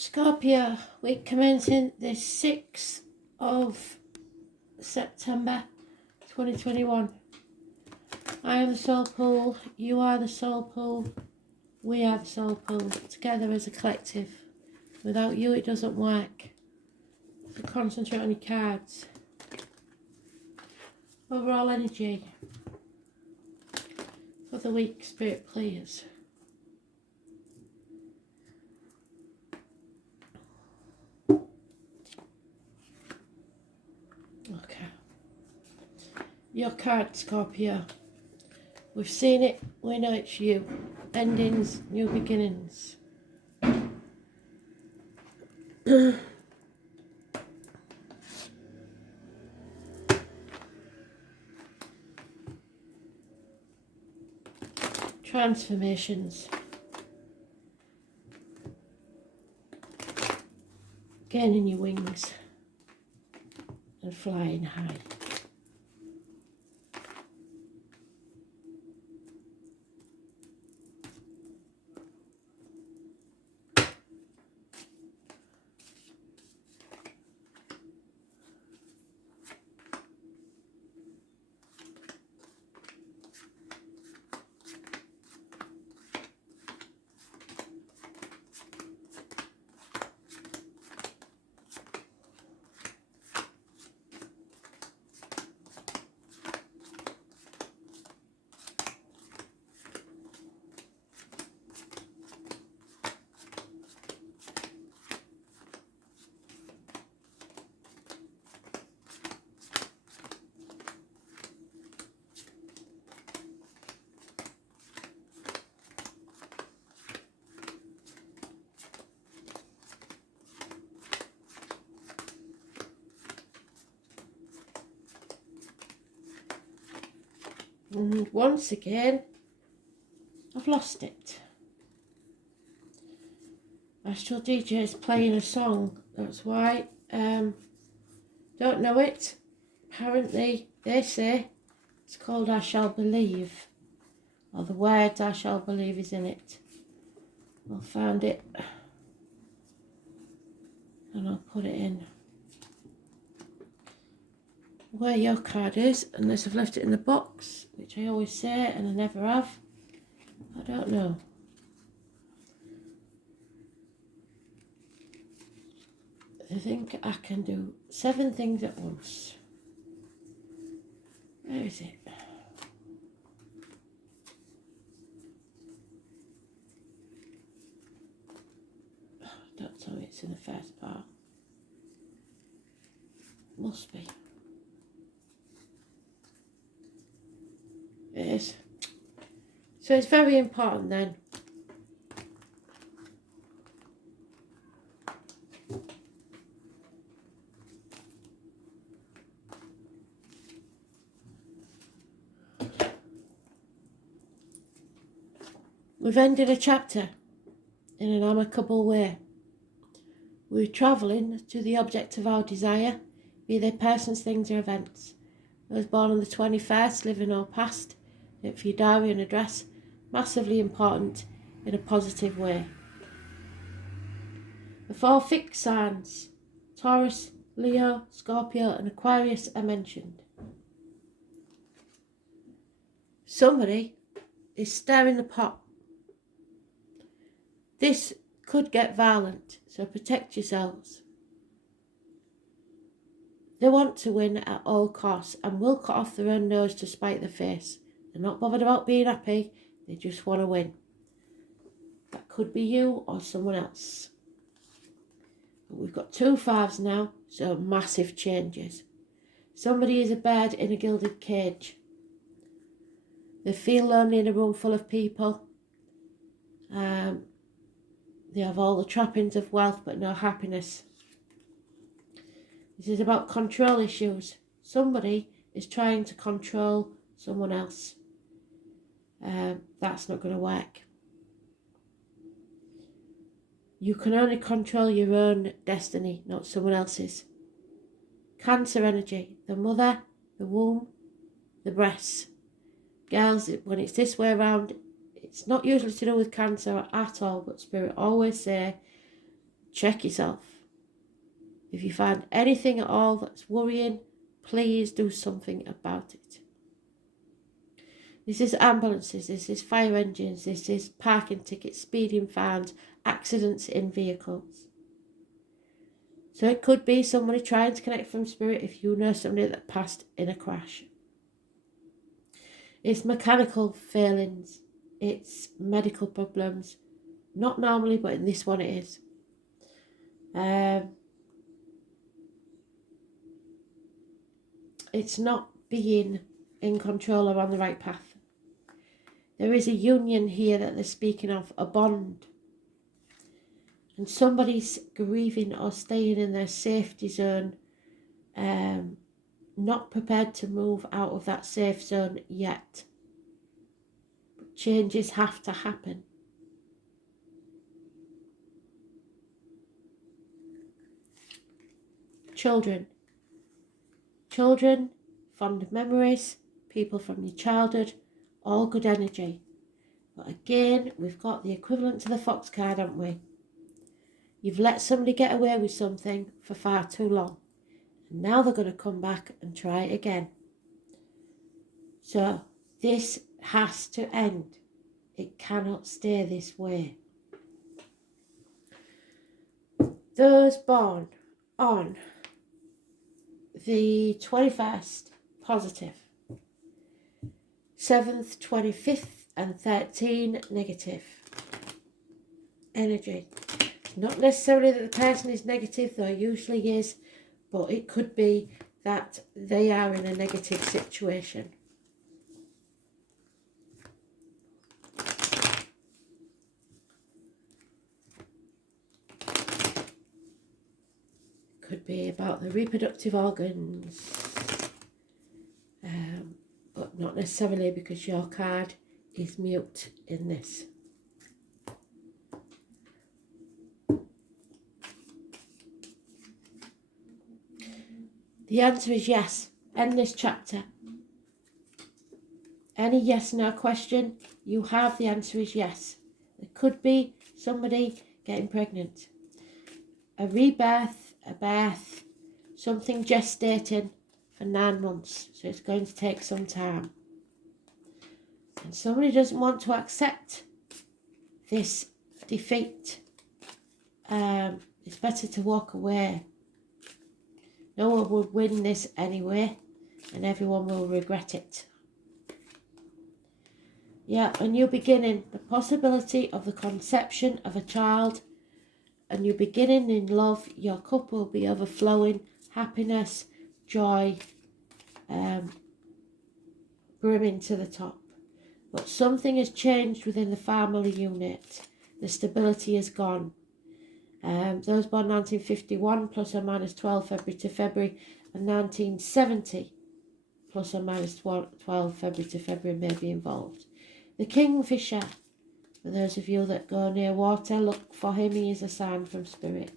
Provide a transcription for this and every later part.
Scorpio, week commencing the 6th of September 2021. I am the soul pool, you are the soul pool, we are the soul pool, together as a collective. Without you it doesn't work. So concentrate on your cards. Overall energy for the week, Spirit please. Okay. Your card, Scorpio. We've seen it, we know it's you. Endings, new beginnings. Transformations. Gaining your wings and flying high. And once again, I've lost it. Astral DJ is playing a song, that's why. Don't know it. Apparently, they say it's called I Shall Believe. Or the words I Shall Believe is in it. I'll find it. And I'll put it in. Where your card is, unless I've left it in the box, which I always say and I never have. I don't know. I think I can do 7 things at once. Where is it? Don't tell me it's in the first part. Must be. It is. So it's very important then. We've ended a chapter in an amicable way. We're travelling to the object of our desire, be they persons, things or events. Those born on the 21st, living or past, it for your diary and address, massively important in a positive way. The 4 fixed signs, Taurus, Leo, Scorpio and Aquarius are mentioned. Somebody is stirring the pot. This could get violent, so protect yourselves. They want to win at all costs and will cut off their own nose to spite their face. They're not bothered about being happy, they just want to win. That could be you or someone else. But we've got 2 5s now, so massive changes. Somebody is a bird in a gilded cage. They feel lonely in a room full of people. They have all the trappings of wealth but no happiness. This is about control issues. Somebody is trying to control someone else. That's not going to work. You can only control your own destiny, not someone else's. Cancer energy, the mother, the womb, the breasts. Girls, when it's this way around, it's not usually to do with cancer at all, but Spirit always say check yourself. If you find anything at all that's worrying, please do something about it. This is ambulances, this is fire engines, this is parking tickets, speeding fines, accidents in vehicles. So it could be somebody trying to connect from spirit if you know somebody that passed in a crash. It's mechanical failings, it's medical problems. Not normally, but in this one it is. It's not being in control or on the right path. There is a union here that they're speaking of, a bond. And somebody's grieving or staying in their safety zone, not prepared to move out of that safe zone yet. But changes have to happen. Children, fond memories, people from your childhood, all good energy. But again, we've got the equivalent to the fox card, haven't we? You've let somebody get away with something for far too long. And now they're going to come back and try it again. So this has to end. It cannot stay this way. Those born on the 21st, positive. 7th, 25th and 13th, negative. Energy. Not necessarily that the person is negative, though usually is, but it could be that they are in a negative situation. Could be about the reproductive organs, but not necessarily, because your card is mute in this. The answer is yes. End this chapter. Any yes, no question, you have the answer is yes. It could be somebody getting pregnant. A rebirth, a birth, something gestating for 9 months. So it's going to take some time. And somebody doesn't want to accept this defeat. It's better to walk away. No one will win this anyway, and everyone will regret it. Yeah, a new beginning. The possibility of the conception of a child. A new beginning in love. Your cup will be overflowing. Happiness, joy, brimming to the top. But something has changed within the family unit. The stability is gone. Those born 1951 plus or minus 12 February to February, and 1970 plus or minus 12 February to February may be involved. The Kingfisher, for those of you that go near water, look for him, he is a sign from spirit.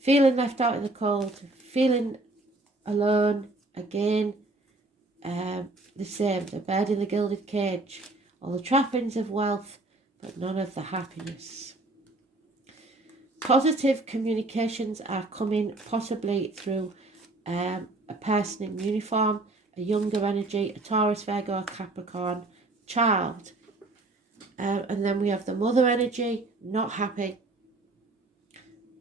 Feeling left out in the cold, feeling alone, again, the same, the bird in the gilded cage, all the trappings of wealth, but none of the happiness. Positive communications are coming, possibly through a person in uniform, a younger energy, a Taurus, Virgo, a Capricorn, child. And then we have the mother energy, not happy.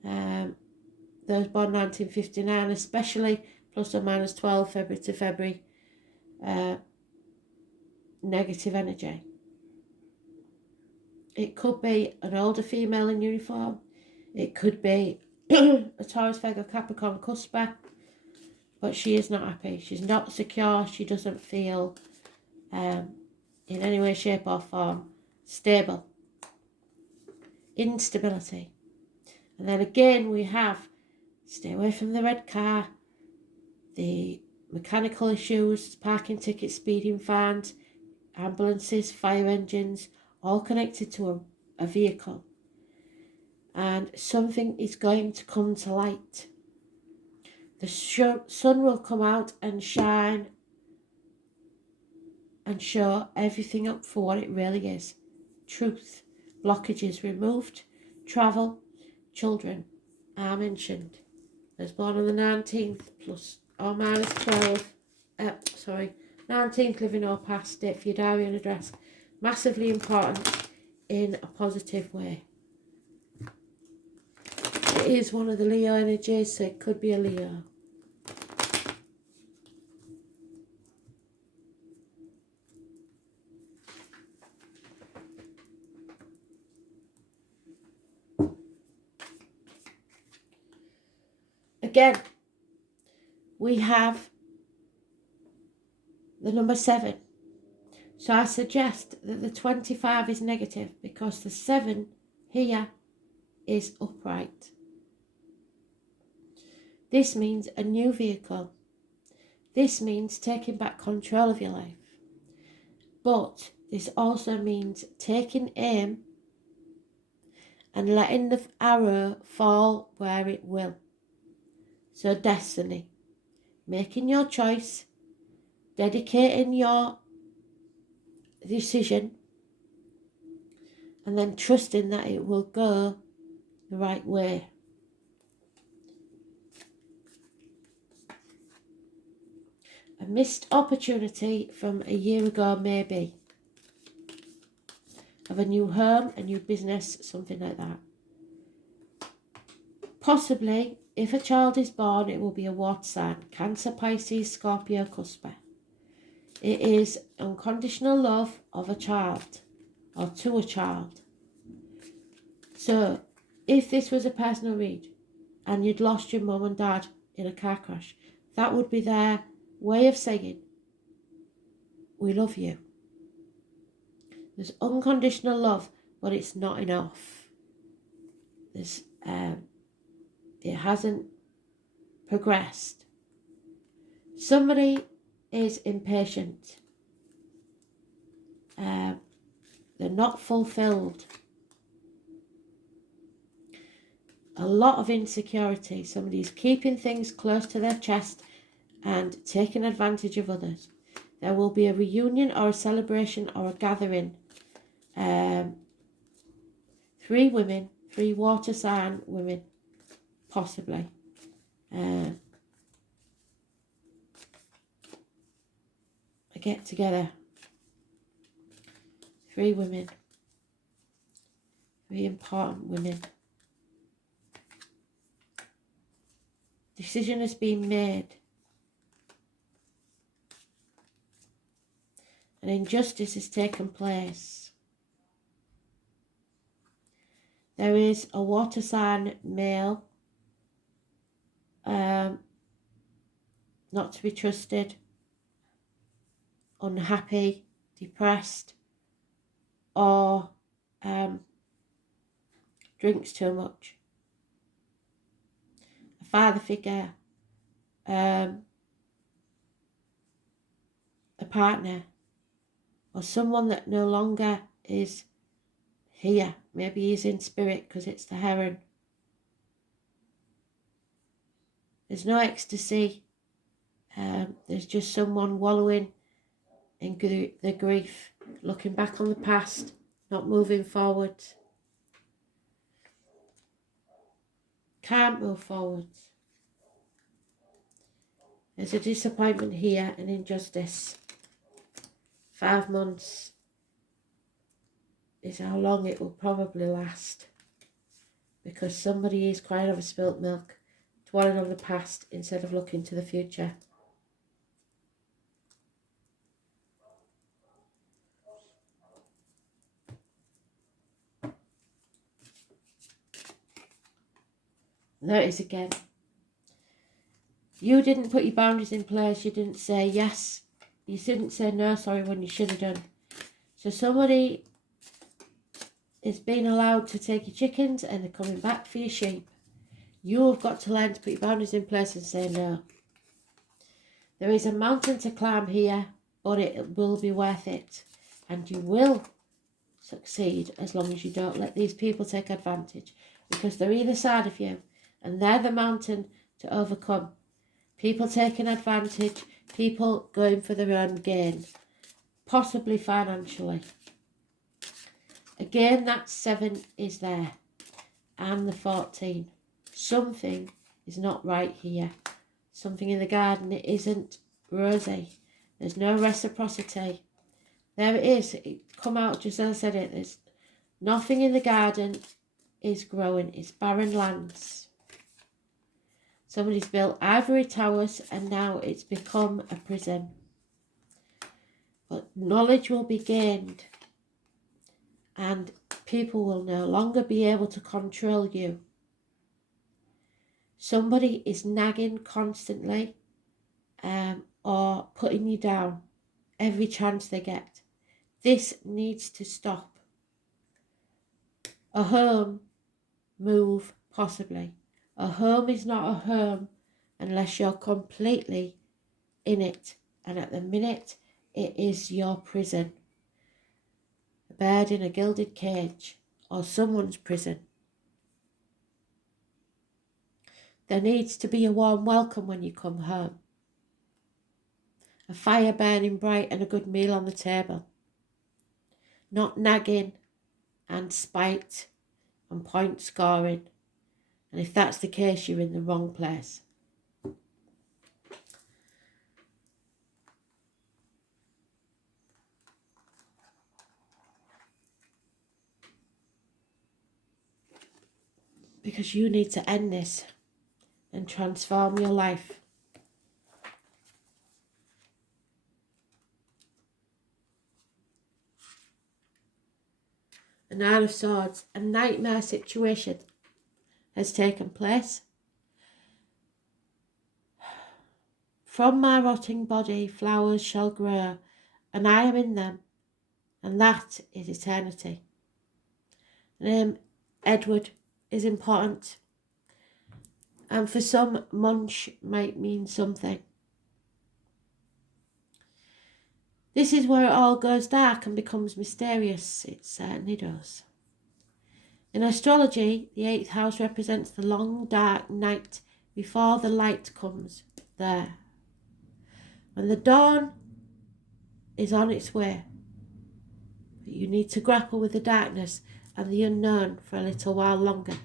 Those born 1959 especially, plus or minus 12 February to February, negative energy. It could be an older female in uniform. It could be a Taurus, Virgo, Capricorn, cusper, but she is not happy. She's not secure. She doesn't feel in any way, shape or form stable. Instability. And then again we have stay away from the red car, the mechanical issues, parking tickets, speeding fines, ambulances, fire engines, all connected to a vehicle. And something is going to come to light. The sun will come out and shine and show everything up for what it really is. Truth. Blockages removed. Travel. children are mentioned. Those born on the 19th plus or minus 12, 19th living or past, date for your diary and address. Massively important in a positive way. It is one of the Leo energies, so it could be a Leo. Again, we have the number 7. So I suggest that the 25 is negative because the 7 here is upright. This means a new vehicle. This means taking back control of your life. But this also means taking aim and letting the arrow fall where it will. So destiny. Making your choice, dedicating your decision, and then trusting that it will go the right way. A missed opportunity from a year ago, maybe, of a new home, a new business, something like that. Possibly, if a child is born, it will be a water sign. Cancer, Pisces, Scorpio, Cusper. It is unconditional love of a child or to a child. So, if this was a personal read and you'd lost your mum and dad in a car crash, that would be their way of saying, we love you. There's unconditional love, but it's not enough. It hasn't progressed. Somebody is impatient. They're not fulfilled. A lot of insecurity. Somebody is keeping things close to their chest and taking advantage of others. There will be a reunion or a celebration or a gathering. 3 women, 3 water sign women, possibly. A get together. 3 women. 3 important women. Decision has been made. An injustice has taken place. There is a water sign male, not to be trusted, unhappy, depressed, or drinks too much. A father figure, a partner, or someone that no longer is here. Maybe he's in spirit because it's the heron. There's no ecstasy. There's just someone wallowing in the grief, looking back on the past, not moving forward. Can't move forward. There's a disappointment here, an injustice. 5 months is how long it will probably last, because somebody is crying over spilt milk, dwelling on the past instead of looking to the future. There it is again. You didn't put your boundaries in place. You didn't say yes. You didn't say no, sorry, when you should have done. So somebody is being allowed to take your chickens and they're coming back for your sheep. You've got to learn to put your boundaries in place and say no. There is a mountain to climb here, but it will be worth it. And you will succeed as long as you don't let these people take advantage, because they're either side of you and they're the mountain to overcome. People taking advantage, people going for their own gain, possibly financially. Again, that 7 is there. and the 14. Something is not right here. Something in the garden, it isn't rosy. There's no reciprocity. There it is. It come out just as I said it. There's nothing in the garden is growing. It's barren lands. Somebody's built ivory towers and now it's become a prison. But knowledge will be gained and people will no longer be able to control you. Somebody is nagging constantly or putting you down every chance they get. This needs to stop. A home move, possibly. A home is not a home unless you're completely in it. And at the minute, it is your prison. A bird in a gilded cage or someone's prison. There needs to be a warm welcome when you come home. A fire burning bright and a good meal on the table. Not nagging and spite and point scoring. And if that's the case, you're in the wrong place. Because you need to end this and transform your life. A Nine of Swords, a nightmare situation has taken place. From my rotting body flowers shall grow, and I am in them, and that is eternity. The name Edward is important, and for some, Munch might mean something. This is where it all goes dark and becomes mysterious. It certainly does. In astrology, the 8th house represents the long dark night before the light comes there. When the dawn is on its way, but you need to grapple with the darkness and the unknown for a little while longer.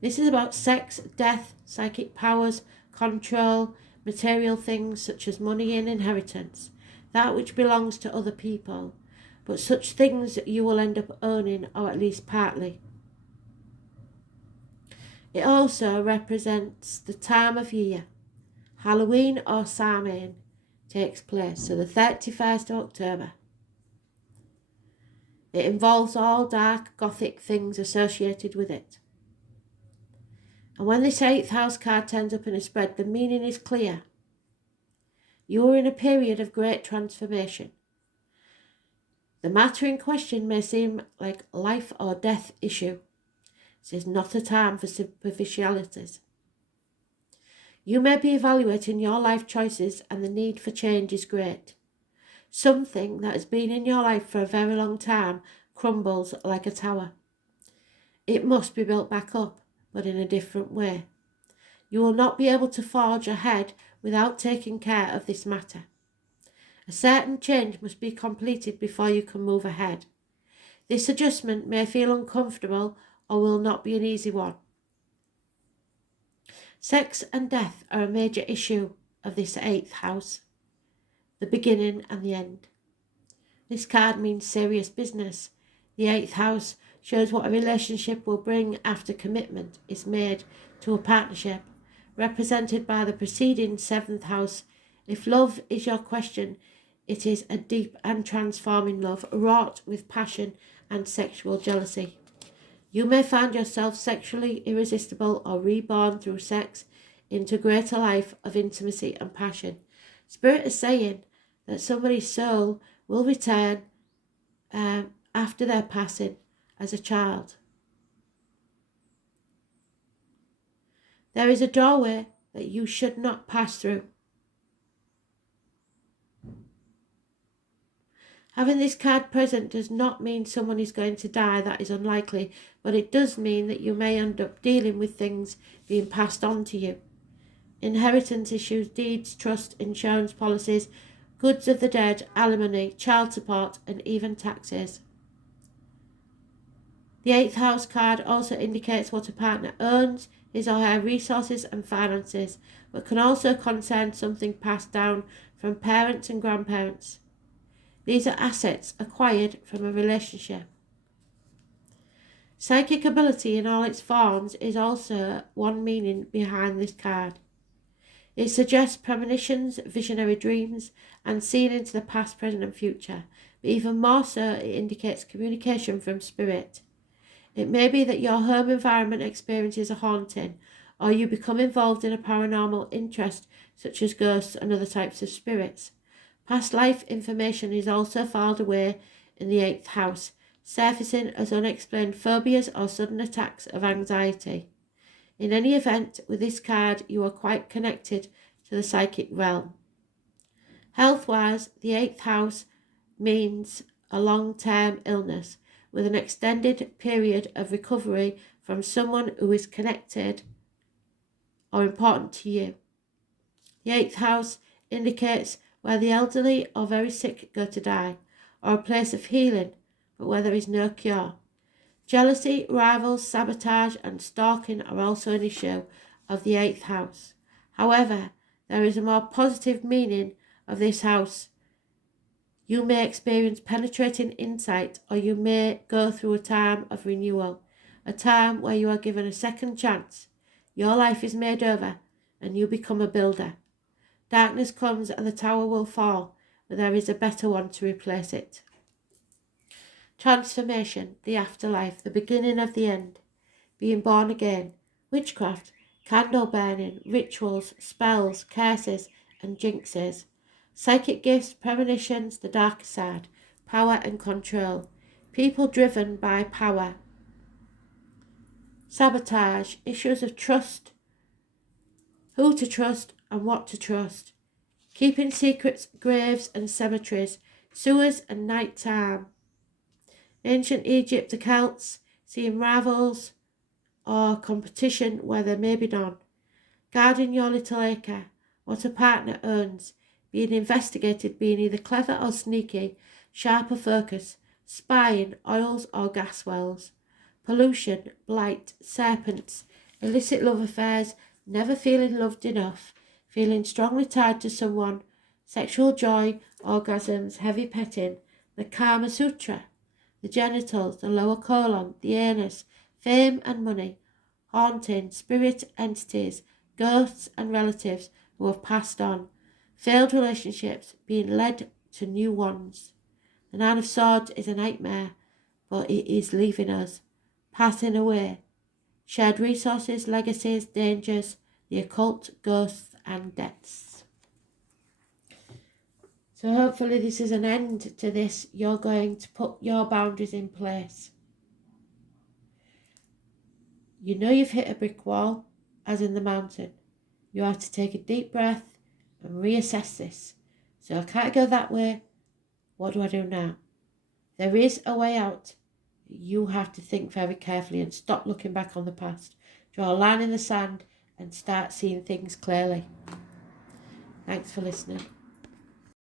This is about sex, death, psychic powers, control, material things such as money and inheritance, that which belongs to other people, but such things that you will end up owning, or at least partly. It also represents the time of year. Halloween or Samhain takes place, so the 31st of October. It involves all dark, gothic things associated with it. And when this 8th house card turns up in a spread, the meaning is clear. You are in a period of great transformation. The matter in question may seem like a life or death issue. This is not a time for superficialities. You may be evaluating your life choices and the need for change is great. Something that has been in your life for a very long time crumbles like a tower. It must be built back up, but in a different way. You will not be able to forge ahead without taking care of this matter. A certain change must be completed before you can move ahead. This adjustment may feel uncomfortable or will not be an easy one. Sex and death are a major issue of this 8th house, the beginning and the end. This card means serious business. The 8th house shows what a relationship will bring after commitment is made to a partnership, represented by the preceding 7th house. If love is your question, it is a deep and transforming love, wrought with passion and sexual jealousy. You may find yourself sexually irresistible or reborn through sex into greater life of intimacy and passion. Spirit is saying that somebody's soul will return after their passing as a child. There is a doorway that you should not pass through. Having this card present does not mean someone is going to die. That is unlikely, but it does mean that you may end up dealing with things being passed on to you. Inheritance issues, deeds, trust, insurance policies, goods of the dead, alimony, child support, and even taxes. The 8th house card also indicates what a partner owns, his or her resources and finances, but can also concern something passed down from parents and grandparents. These are assets acquired from a relationship. Psychic ability in all its forms is also one meaning behind this card. It suggests premonitions, visionary dreams, and seeing into the past, present, and future, but even more so, it indicates communication from spirit. It may be that your home environment experiences a haunting, or you become involved in a paranormal interest, such as ghosts and other types of spirits. Past life information is also filed away in the 8th house, surfacing as unexplained phobias or sudden attacks of anxiety. In any event, with this card, you are quite connected to the psychic realm. Health-wise, the 8th house means a long-term illness with an extended period of recovery from someone who is connected or important to you. The 8th house indicates where the elderly or very sick go to die, or a place of healing, but where there is no cure. Jealousy, rivals, sabotage, and stalking are also an issue of the 8th house. However, there is a more positive meaning of this house. You may experience penetrating insight, or you may go through a time of renewal, a time where you are given a second chance. Your life is made over, and you become a builder. Darkness comes and the tower will fall, but there is a better one to replace it. Transformation, the afterlife, the beginning of the end, being born again, witchcraft, candle burning, rituals, spells, curses, and jinxes, psychic gifts, premonitions, the darker side, power and control, people driven by power, sabotage, issues of trust, who to trust and what to trust, keeping secrets, graves and cemeteries, sewers and night time. Ancient Egypt, the Celts, seeing rivals or competition where there may be none. Guarding your little acre, what a partner owns, being investigated, being either clever or sneaky, sharp or focus, spying, oils or gas wells. Pollution, blight, serpents, illicit love affairs, never feeling loved enough, feeling strongly tied to someone, sexual joy, orgasms, heavy petting, the Kama Sutra, the genitals, the lower colon, the anus, fame and money, haunting, spirit entities, ghosts and relatives who have passed on, failed relationships, being led to new ones. The Nine of Swords is a nightmare, but it is leaving us, passing away. Shared resources, legacies, dangers, the occult, ghosts and deaths. So hopefully this is an end to this. You're going to put your boundaries in place. You know you've hit a brick wall, as in the mountain. You have to take a deep breath and reassess this. So I can't go that way. What do I do now? There is a way out. You have to think very carefully and stop looking back on the past. Draw a line in the sand and start seeing things clearly. Thanks for listening.